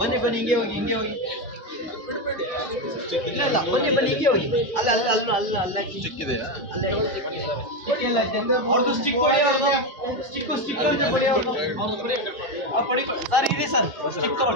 ಬನ್ನಿ ಬನ್ನಿ ಹಿಂಗೆ ಹೋಗಿ ಹಿಂಗೆ ಹೋಗಿ ಇಲ್ಲ ಇಲ್ಲ ಬನ್ನಿ ಬನ್ನಿ ಹಿಂಗೆ ಹೋಗಿ ಅಲ್ಲ ಅಲ್ಲ ಅಲ್ಲ ಅಲ್ಲ ಅಲ್ಲ ಚಿಕ್ಕಿದೆಯಾ ಅವ್ರದ್ದು ಸ್ಟಿಕ್ ಕೊಡಿ ಅವ್ರದ್ದು ಸ್ಟಿಕ್ ಸ್ಟಿಕ್ ಅಂತ ಕೊಡಿ ಅವ್ರದ್ದು ಪಡಿ ಸರ್ ಇದೆ ಸರ್ ಸ್ಟಿಕ್ ತಗೊಳ್ಳಿ